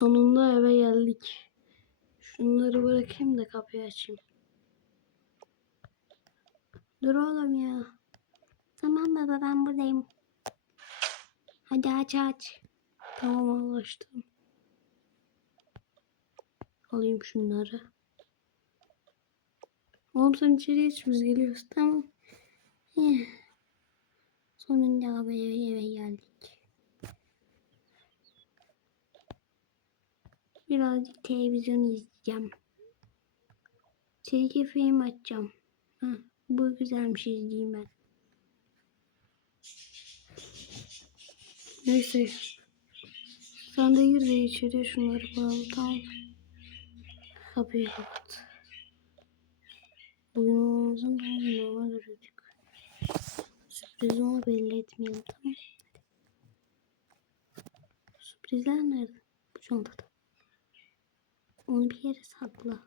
Sonunda eve geldik. Şunları bırakayım da kapıyı açayım. Dur oğlum ya. Tamam baba ben buradayım. Hadi aç aç. Tamam açtım. Alayım şunları. Oğlum sen içeri geç biz geliyoruz tamam. Eh. Sonunda eve, eve geldik. Birazcık televizyon izleyeceğim. Çizgi film açacağım. Ha, bu güzelmiş izleyeyim ben. Neyse. Sen de gir de içeri şunları falan tamam. Kapıyı kapat. Bugün doğum günü ona görecek. Belli etmeyelim tamam Sürprizler nerede? Bu çantada. Onu bir yere sakla.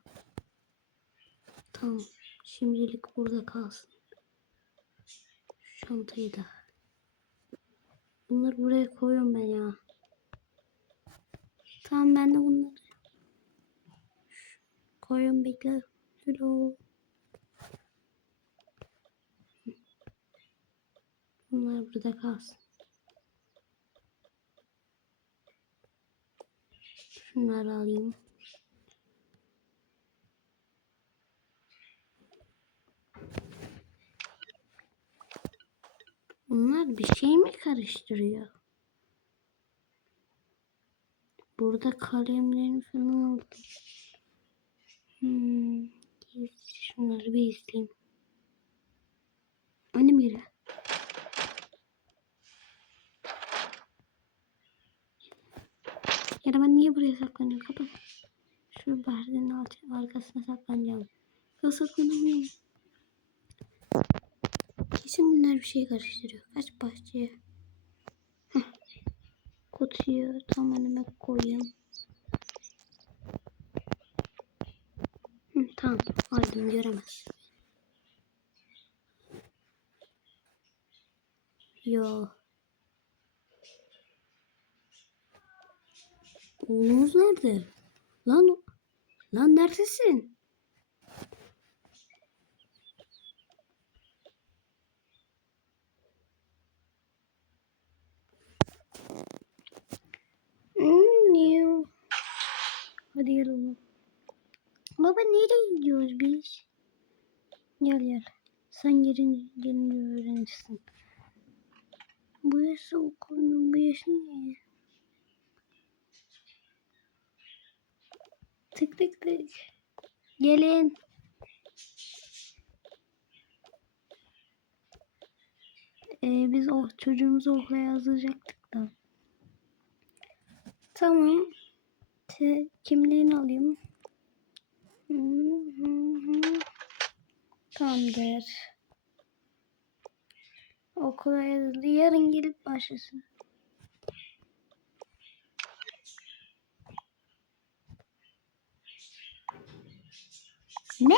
Tamam. Şimdilik burada kalsın. Şu çantayı da. Bunları buraya koyuyorum ben ya. Tamam ben de bunları koyuyorum bekle. Hello. Bunlar burada kalsın. Şunları alayım. Bunlar bir şey mi karıştırıyor? Burada kalemlerini falan aldım. Hmm. Şunları bir izleyeyim. Annem geliyor. Ya da ben niye buraya saklanıyorum? Kapat. Şu perdenin alt, arkasına saklanacağım. Ya saklanamıyorum. Kesin bunlar bir şey karıştırıyor. Kaç bahçeye. Kutuyu tam önüme koyayım. Hı, tamam. Aydın göremez. Yo. Oğlumuz nerede? Lan lan neredesin? Hmm, niye? Hadi. Baba nereye gidiyoruz biz? Gel gel. Sen yerin yerini öğrenirsin. Bu yaşı okulun bu yaşı ne? Tık tık tık. Gelin. Ee, biz o çocuğumuzu okula yazdıracaktık da. Tamam. Te, kimliğini alayım. Hı. Tamamdır. Okula yazıldı. Yarın gelip başlasın. Ne?